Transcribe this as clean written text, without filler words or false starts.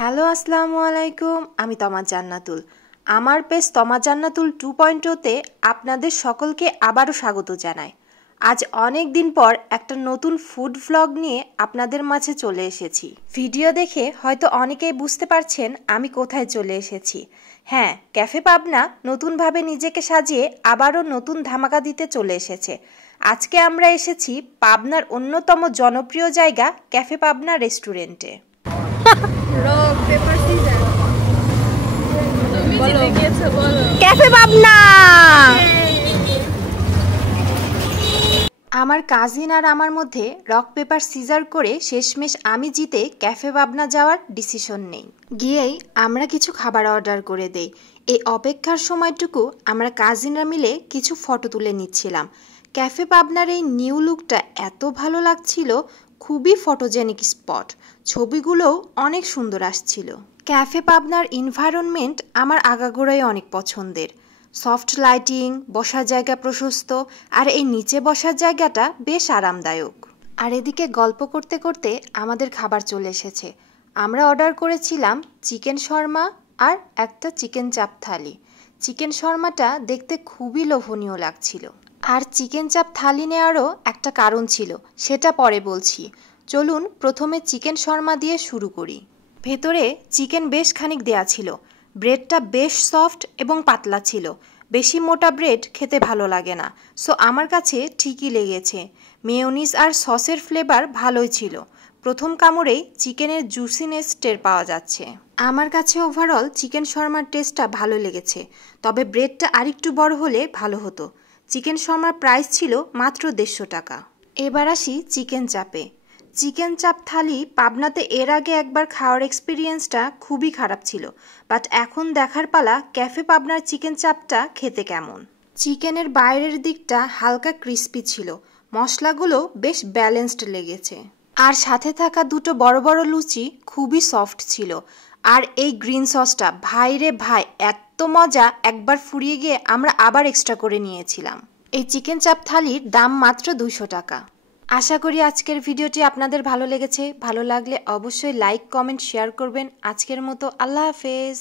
Hello আসসালামু আলাইকুম, আমি তমা জান্নাতুল। আমার পেজ তমা জান্নাতুল 2.0-তে আপনাদের সকলকে আবারও স্বাগত জানাই। আজ অনেক দিন পর একটা নতুন ফুড ভ্লগ নিয়ে আপনাদের মাঝে চলে এসেছি। ভিডিও দেখে হয়তো অনেকেই বুঝতে পারছেন আমি কোথায় চলে এসেছি। হ্যাঁ, ক্যাফে পাবনা নতুনভাবে নিজেকে সাজিয়ে আবারও নতুন ধামাকা দিতে চলে এসেছে। আজকে আমরা এসেছি পাবনার অন্যতম জনপ্রিয় জায়গা ক্যাফে পাবনা রেস্টুরেন্টে। ক্যাফে পাবনা। আমার কাজিন আর আমার মধ্যে রক পেপার সিজার করে শেষমেশ আমি জিতে ক্যাফে পাবনা যাওয়ার ডিসিশন নেই। গিয়েই আমরা কিছু খাবার অর্ডার করে দেই। এই অপেক্ষার সময়টুকু আমরা কাজিনরা মিলে কিছু ফটো তুলে নিচ্ছিলাম। ক্যাফে পাবনার এই নিউ লুকটা এত ভালো লাগছিল, খুবই ফটোজেনিক স্পট, ছবিগুলোও অনেক সুন্দর আসছিল। ক্যাফে পাবনার এনভায়রনমেন্ট আমার আগাগোড়াই অনেক পছন্দের। সফট লাইটিং, বসার জায়গা প্রশস্ত, আর এই নিচে বসার জায়গাটা বেশ আরামদায়ক। আর এদিকে গল্প করতে করতে আমাদের খাবার চলে এসেছে। আমরা অর্ডার করেছিলাম চিকেন শর্মা আর একটা চিকেন চাপ থালি। চিকেন শর্মাটা দেখতে খুবই লোভনীয় লাগছিল। আর চিকেন চাপ থালি নেওয়ারও একটা কারণ ছিল, সেটা পরে বলছি। চলুন প্রথমে চিকেন শর্মা দিয়ে শুরু করি। ভেতরে চিকেন বেশ খানিক দেয়া ছিল। ব্রেডটা বেশ সফট এবং পাতলা ছিল। বেশি মোটা ব্রেড খেতে ভালো লাগে না, সো আমার কাছে ঠিকই লেগেছে। মেয়োনিজ আর সসের ফ্লেভার ভালোই ছিল। প্রথম কামড়েই চিকেনের জুসিনেস টের পাওয়া যাচ্ছে। আমার কাছে ওভারঅল চিকেন শর্মার টেস্টটা ভালো লেগেছে, তবে ব্রেডটা আরেকটু বড় হলে ভালো হতো। চিকেন শর্মার প্রাইস ছিল মাত্র 150 টাকা। এবার আসি চিকেন চাপে। চিকেন চাপ থালি পাবনাতে এর আগে একবার খাওয়ার এক্সপিরিয়েন্সটা খুবই খারাপ ছিল, বাট এখন দেখার পালা ক্যাফে পাবনার চিকেন চাপটা খেতে কেমন। চিকেনের বাইরের দিকটা হালকা ক্রিস্পি ছিল, মশলাগুলো বেশ ব্যালেন্সড লেগেছে। আর সাথে থাকা দুটো বড় বড় লুচি খুবই সফট ছিল। আর এই গ্রিন সসটা ভাই রে ভাই, এত মজা, একবার ফুরিয়ে গিয়ে আমরা আবার এক্সট্রা করে নিয়েছিলাম। এই চিকেন চাপ থালির দাম মাত্র 200 টাকা। আশা করি আজকের ভিডিওটি আপনাদের ভালো লেগেছে। ভালো লাগলে অবশ্যই লাইক, কমেন্ট, শেয়ার করবেন। আজকের মতো আল্লাহ হাফেজ।